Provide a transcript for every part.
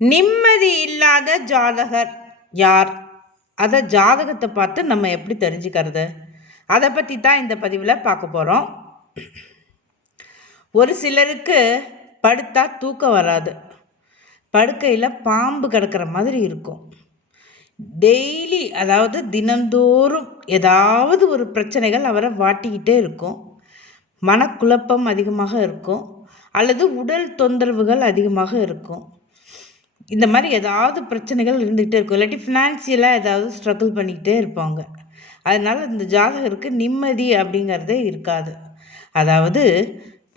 நிம்மதி இல்லாத ஜாதகர் யார்? அதை ஜாதகத்தை பார்த்து நம்ம எப்படி தெரிஞ்சுக்கிறது? அதை பற்றி தான் இந்த பதிவில் பார்க்க போகிறோம். ஒரு சிலருக்கு படுத்தா தூக்கம் வராது, படுக்கையில் பாம்பு கிடக்கிற மாதிரி இருக்கும். டெய்லி, அதாவது தினந்தோறும் ஏதாவது ஒரு பிரச்சனைகள் அவரை வாட்டிக்கிட்டே இருக்கும். மனக்குழப்பம் அதிகமாக இருக்கும், அல்லது உடல் தொந்தரவுகள் அதிகமாக இருக்கும். இந்த மாதிரி ஏதாவது பிரச்சனைகள் இருந்துகிட்டே இருக்கும். இல்லாட்டி ஃபினான்சியலாக ஏதாவது ஸ்ட்ரகிள் பண்ணிக்கிட்டே இருப்பாங்க. அதனால் இந்த ஜாதகருக்கு நிம்மதி அப்படிங்கிறதே இருக்காது. அதாவது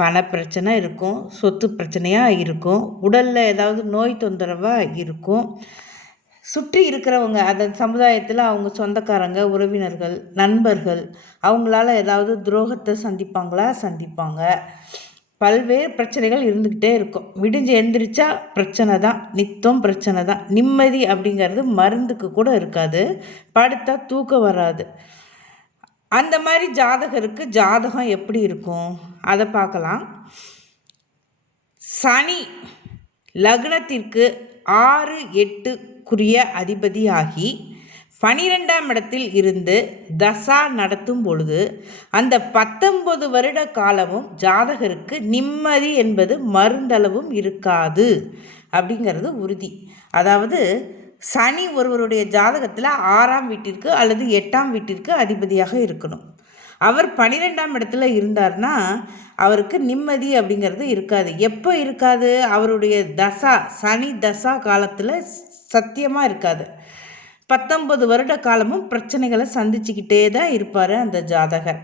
பண பிரச்சனை இருக்கும், சொத்து பிரச்சனையாக இருக்கும், உடலில் ஏதாவது நோய் தொந்தரவாக இருக்கும். சுற்றி இருக்கிறவங்க, அதன் சமுதாயத்தில் அவங்க சொந்தக்காரங்க, உறவினர்கள், நண்பர்கள் அவங்களால ஏதாவது துரோகத்தை சந்திப்பாங்க. பல்வேறு பிரச்சனைகள் இருந்துக்கிட்டே இருக்கும். விடிஞ்சு எந்திரிச்சா பிரச்சனை தான், நித்தம் பிரச்சனை தான். நிம்மதி அப்படிங்கிறது மருந்துக்கு கூட இருக்காது, படுத்தா தூக்கம் வராது. அந்த மாதிரி ஜாதகருக்கு ஜாதகம் எப்படி இருக்கும் அதை பார்க்கலாம். சனி லக்னத்திற்கு 6, 8 அதிபதியாகி 12ஆம் இடத்தில் இருந்து தசா நடத்தும் பொழுது அந்த 19 வருட காலமும் ஜாதகருக்கு நிம்மதி என்பது மருந்தளவும் இருக்காது அப்படிங்கிறது உறுதி. அதாவது சனி ஒருவருடைய ஜாதகத்தில் 6ஆம் வீட்டிற்கு அல்லது 8ஆம் வீட்டிற்கு அதிபதியாக இருக்கணும். அவர் 12ஆம் இடத்துல இருந்தார்னா அவருக்கு நிம்மதி அப்படிங்கிறது இருக்காது. எப்போ இருக்காது? அவருடைய தசா, சனி தசா காலத்தில் சத்தியமாக இருக்காது. 19 வருட காலமும் பிரச்சனைகளை சந்திச்சுக்கிட்டே தான் இருப்பார் அந்த ஜாதகர்.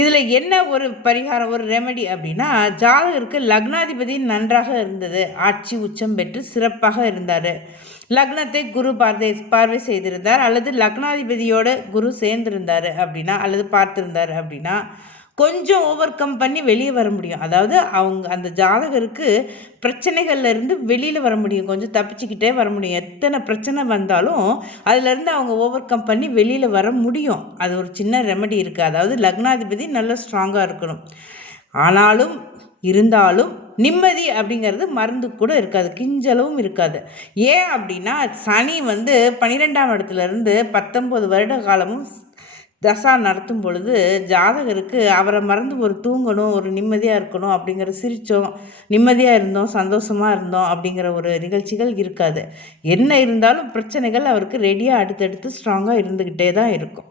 இதில் என்ன ஒரு பரிகாரம், ஒரு ரெமெடி அப்படின்னா, ஜாதகருக்கு லக்னாதிபதி நன்றாக இருந்தது, ஆட்சி உச்சம் பெற்று சிறப்பாக இருந்தார், லக்னத்தை குரு பார்வை செய்திருந்தார், அல்லது லக்னாதிபதியோட குரு சேர்ந்திருந்தார் அப்படின்னா, அல்லது பார்த்துருந்தார் அப்படின்னா கொஞ்சம் ஓவர் கம் பண்ணி வெளியே வர முடியும். அதாவது அவங்க அந்த ஜாதகருக்கு பிரச்சனைகள்லேருந்து வெளியில் வர முடியும், கொஞ்சம் தப்பிச்சுக்கிட்டே வர முடியும். எத்தனை பிரச்சனை வந்தாலும் அதுலேருந்து அவங்க ஓவர் கம் பண்ணி வெளியில் வர முடியும். அது ஒரு சின்ன ரெமெடி இருக்குது. அதாவது லக்னாதிபதி நல்ல ஸ்ட்ராங்காக இருக்கணும். ஆனாலும் இருந்தாலும் நிம்மதி அப்படிங்கிறது மருந்து கூட இருக்காது, கிஞ்சளவும் இருக்காது. ஏன் அப்படின்னா சனி 12ஆம் இடத்துலேருந்து 19 வருட காலமும் தசா நடத்தும் பொழுது ஜாதகருக்கு அவரை மறந்து ஒரு தூங்கணும், ஒரு நிம்மதியாக இருக்கணும் அப்படிங்கிற சிரித்தோம், நிம்மதியாக இருந்தோம், சந்தோஷமாக இருந்தோம் அப்படிங்கிற ஒரு நிகழ்ச்சிகள் இருக்காது. என்ன இருந்தாலும் பிரச்சனைகள் அவருக்கு ரெடியாக அடுத்தடுத்து ஸ்ட்ராங்காக இருந்துக்கிட்டே தான் இருக்கும்.